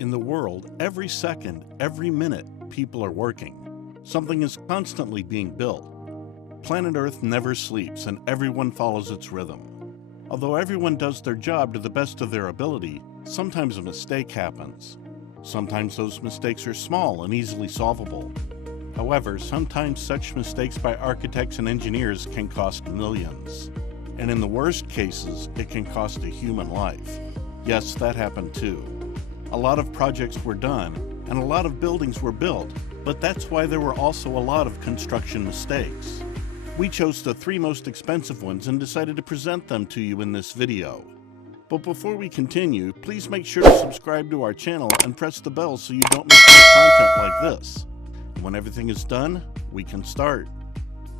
In the world, every second, every minute, people are working. Something is constantly being built. Planet Earth never sleeps, and everyone follows its rhythm. Although everyone does their job to the best of their ability, sometimes a mistake happens. Sometimes those mistakes are small and easily solvable. However, sometimes such mistakes by architects and engineers can cost millions. And in the worst cases, it can cost a human life. Yes, that happened too. A lot of projects were done, and a lot of buildings were built, but that's why there were also a lot of construction mistakes. We chose the 3 most expensive ones and decided to present them to you in this video. But before we continue, please make sure to subscribe to our channel and press the bell so you don't miss more content like this. And when everything is done, we can start.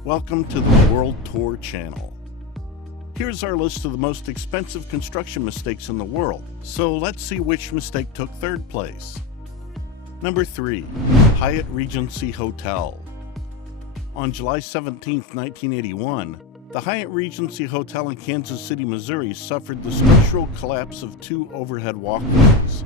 Welcome to the World Tour channel. Here's our list of the most expensive construction mistakes in the world, so let's see which mistake took 3rd place. Number 3. Hyatt Regency Hotel. On July 17, 1981, the Hyatt Regency Hotel in Kansas City, Missouri suffered the structural collapse of 2 overhead walkways.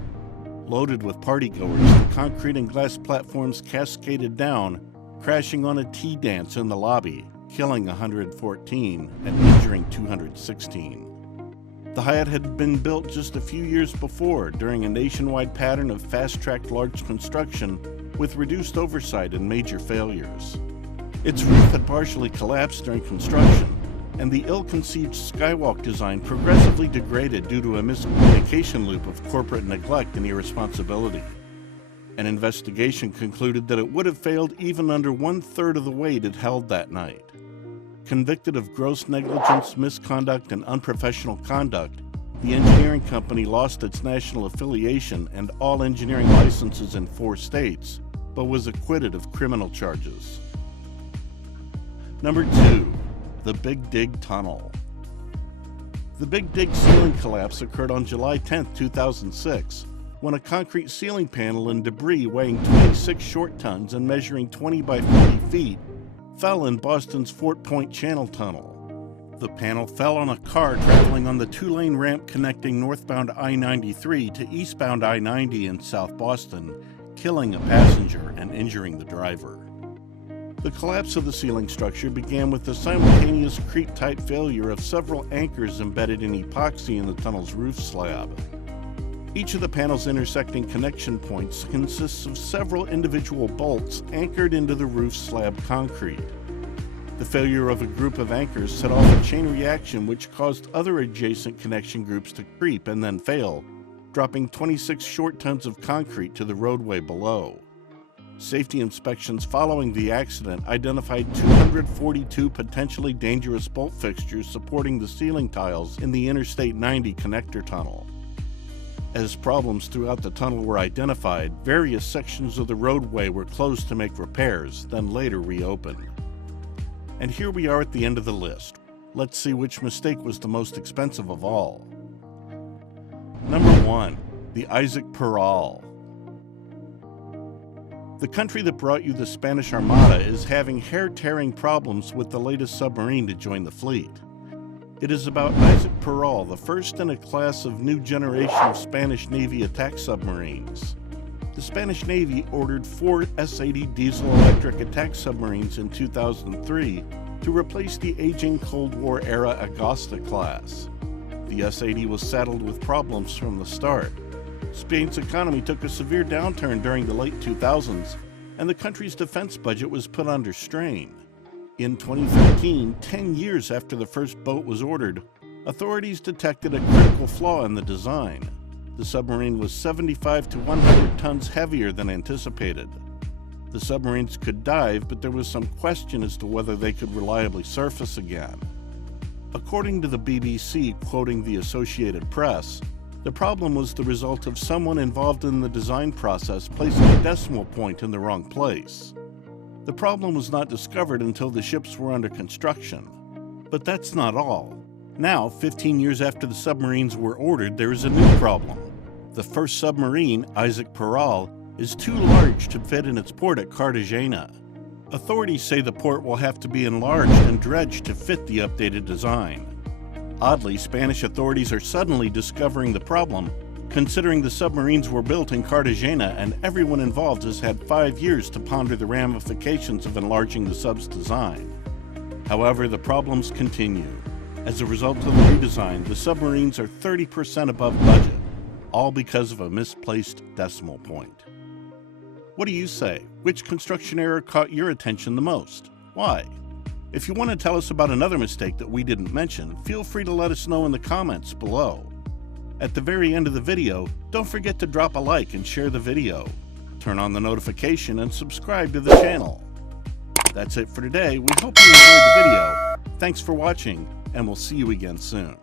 Loaded with partygoers, the concrete and glass platforms cascaded down, crashing on a tea dance in the lobby, killing 114 and injuring 216. The Hyatt had been built just a few years before during a nationwide pattern of fast-tracked large construction with reduced oversight and major failures. Its roof had partially collapsed during construction, and the ill-conceived skywalk design progressively degraded due to a miscommunication loop of corporate neglect and irresponsibility. An investigation concluded that it would have failed even under 1/3 of the weight it held that night. Convicted of gross negligence, misconduct, and unprofessional conduct, the engineering company lost its national affiliation and all engineering licenses in 4 states, but was acquitted of criminal charges. Number 2. The Big Dig Tunnel. The Big Dig ceiling collapse occurred on July 10, 2006, when a concrete ceiling panel and debris weighing 26 short tons and measuring 20 by 40 feet fell in Boston's Fort Point Channel Tunnel. The panel fell on a car traveling on the 2-lane ramp connecting northbound I-93 to eastbound I-90 in South Boston, killing a passenger and injuring the driver. The collapse of the ceiling structure began with the simultaneous creep-type failure of several anchors embedded in epoxy in the tunnel's roof slab. Each of the panel's intersecting connection points consists of several individual bolts anchored into the roof slab concrete. The failure of a group of anchors set off a chain reaction which caused other adjacent connection groups to creep and then fail, dropping 26 short tons of concrete to the roadway below. Safety inspections following the accident identified 242 potentially dangerous bolt fixtures supporting the ceiling tiles in the Interstate 90 connector tunnel. As problems throughout the tunnel were identified, various sections of the roadway were closed to make repairs, then later reopened. And here we are at the end of the list. Let's see which mistake was the most expensive of all. Number 1. The Isaac Peral. The country that brought you the Spanish Armada is having hair-tearing problems with the latest submarine to join the fleet. It is about Isaac Peral, the first in a class of new generation of Spanish Navy attack submarines. The Spanish Navy ordered 4 S-80 diesel-electric attack submarines in 2003 to replace the aging Cold War-era Augusta class. The S-80 was saddled with problems from the start. Spain's economy took a severe downturn during the late 2000s, and the country's defense budget was put under strain. In 2013, 10 years after the first boat was ordered, authorities detected a critical flaw in the design. The submarine was 75 to 100 tons heavier than anticipated. The submarines could dive, but there was some question as to whether they could reliably surface again. According to the BBC, quoting the Associated Press, the problem was the result of someone involved in the design process placing a decimal point in the wrong place. The problem was not discovered until the ships were under construction. But that's not all. Now, 15 years after the submarines were ordered, there is a new problem. The first submarine, Isaac Peral, is too large to fit in its port at Cartagena. Authorities say the port will have to be enlarged and dredged to fit the updated design. Oddly, Spanish authorities are suddenly discovering the problem considering the submarines were built in Cartagena and everyone involved has had 5 years to ponder the ramifications of enlarging the sub's design. However, the problems continue. As a result of the redesign, the submarines are 30% above budget, all because of a misplaced decimal point. What do you say? Which construction error caught your attention the most? Why? If you want to tell us about another mistake that we didn't mention, feel free to let us know in the comments below. At the very end of the video, don't forget to drop a like and share the video. Turn on the notification and subscribe to the channel. That's it for today. We hope you enjoyed the video. Thanks for watching, and we'll see you again soon.